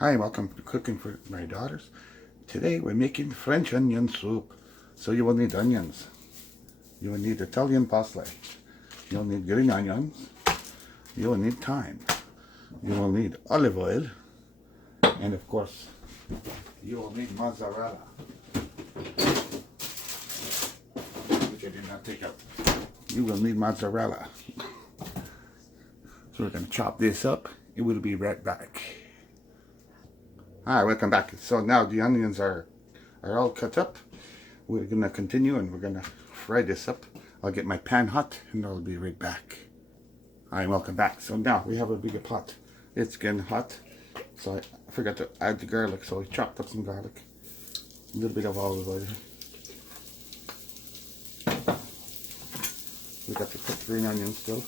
Hi, welcome to Cooking for My Daughters. Today we're making French onion soup. So you will need onions. You will need Italian parsley. You will need green onions. You will need thyme. You will need olive oil. And of course, you will need mozzarella. Which I did not take out. You will need mozzarella. So we're going to chop this up and we'll be right back. Hi, welcome back. So now the onions are all cut up. We're gonna continue and we're gonna fry this up. I'll get my pan hot and I'll be right back. Hi, welcome back. So now we have a bigger pot. It's getting hot. So I forgot to add the garlic, so I chopped up some garlic. A little bit of olive oil. We got the cooked green onions still.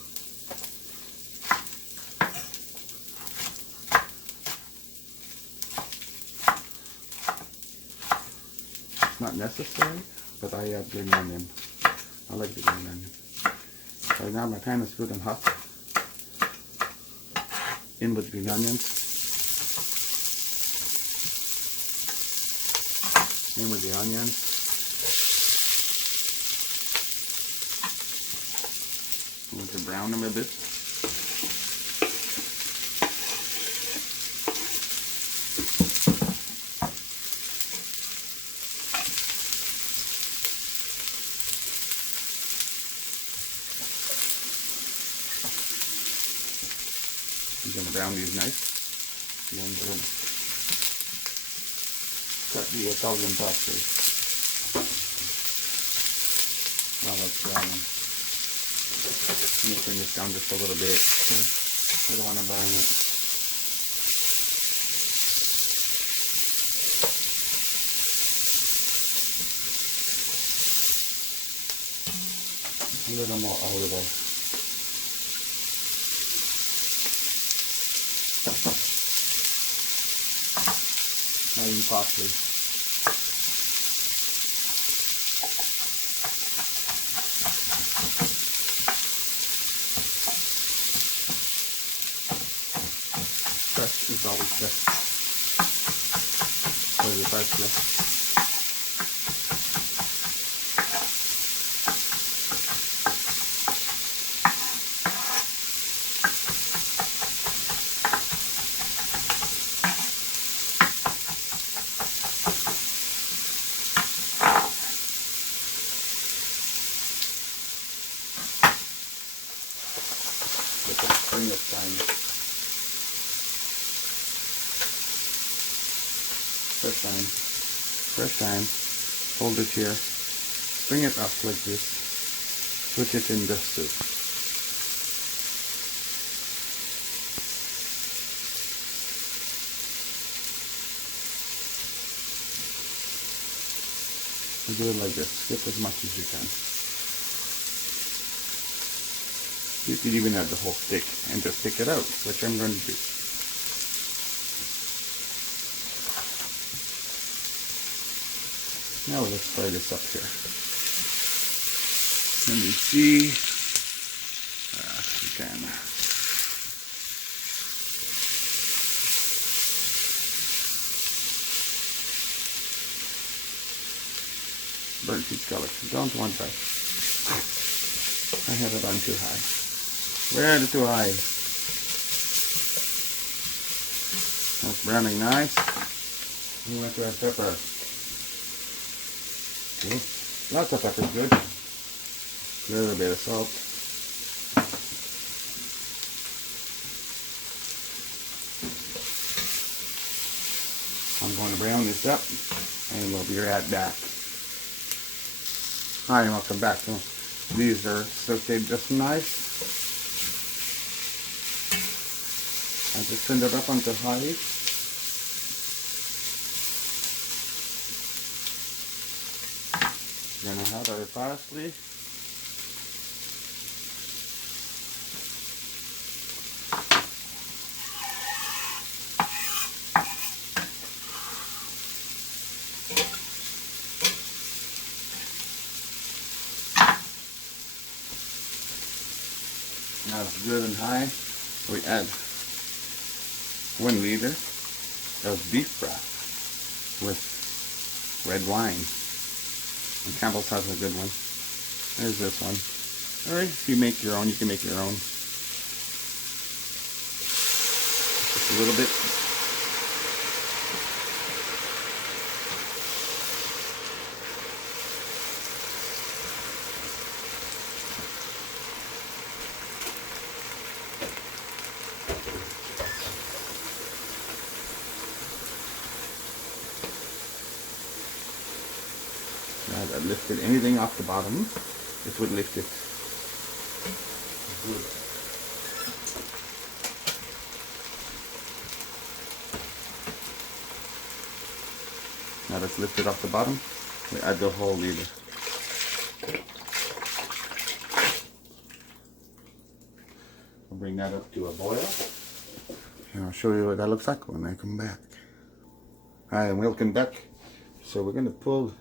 Not necessary, but I add green onion. I like the green onion. So now my pan is good and hot. In with green onions. In with the onions. I want to brown them a bit. I'm going to brown these nice. Then we're going to cut the Italian parsley. Well, let's brown them. Let me turn this down just a little bit. I don't want to brown it. A little more olive oil. Thyme parsley. Fresh is always best. For the parsley. Spring of thyme. Fresh thyme. Fresh thyme. Hold it here. Bring it up like this. Put it in the soup. And do it like this. Skip as much as you can. You could even add the whole stick and just stick it out, which I'm going to do. Now let's fry this up here. Let me see. You can. Burnt each color. Don't want that. I had it on too high. Where is it too high? That's browning nice. We want to add pepper. Okay. Lots of pepper is good. A little bit of salt. I'm going to brown this up and we'll be right back. Hi, and welcome back. So these are sauteed just nice. I just send it up onto high. We're gonna have our parsley. Now it's good and high. We add 1 liter of beef broth with red wine. And Campbell's has a good one. There's this one. Or if you make your own, you can make your own. Just a little bit. Now that lifted anything off the bottom, it would lift it. Good. Now that's lifted off the bottom, we add the whole leader. I'll bring that up to a boil. And I'll show you what that looks like when I come back. Hi, and welcome back. So we're going to pull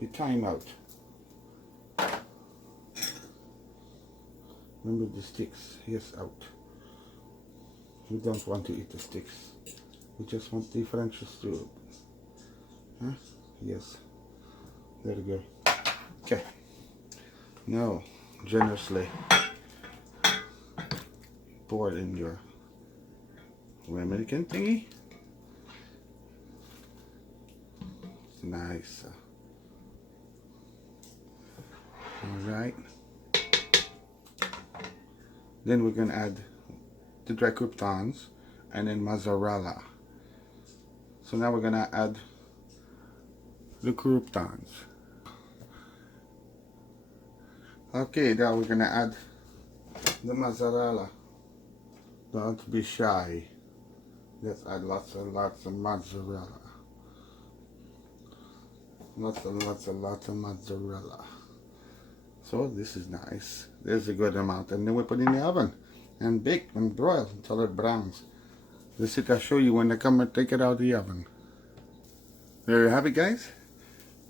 the thyme out. Remember the sticks, yes, out. We don't want to eat the sticks. We just want the French stew. Huh? Yes. There we go. Okay. Now, generously pour it in your American thingy. Nice. Alright. Then we're going to add the dry croutons and then mozzarella. So now we're going to add the croutons. Okay, now we're going to add the mozzarella. Don't be shy. Let's add lots and lots of mozzarella. Lots of mozzarella. So this is nice. There's a good amount. And then we put it in the oven and bake and broil until it browns. This is I'll show you when I come and take it out of the oven. There you have it, guys.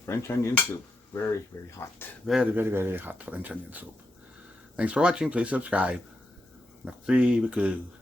French onion soup. Very, very hot. Very, very, very hot French onion soup. Thanks for watching. Please subscribe. Merci beaucoup.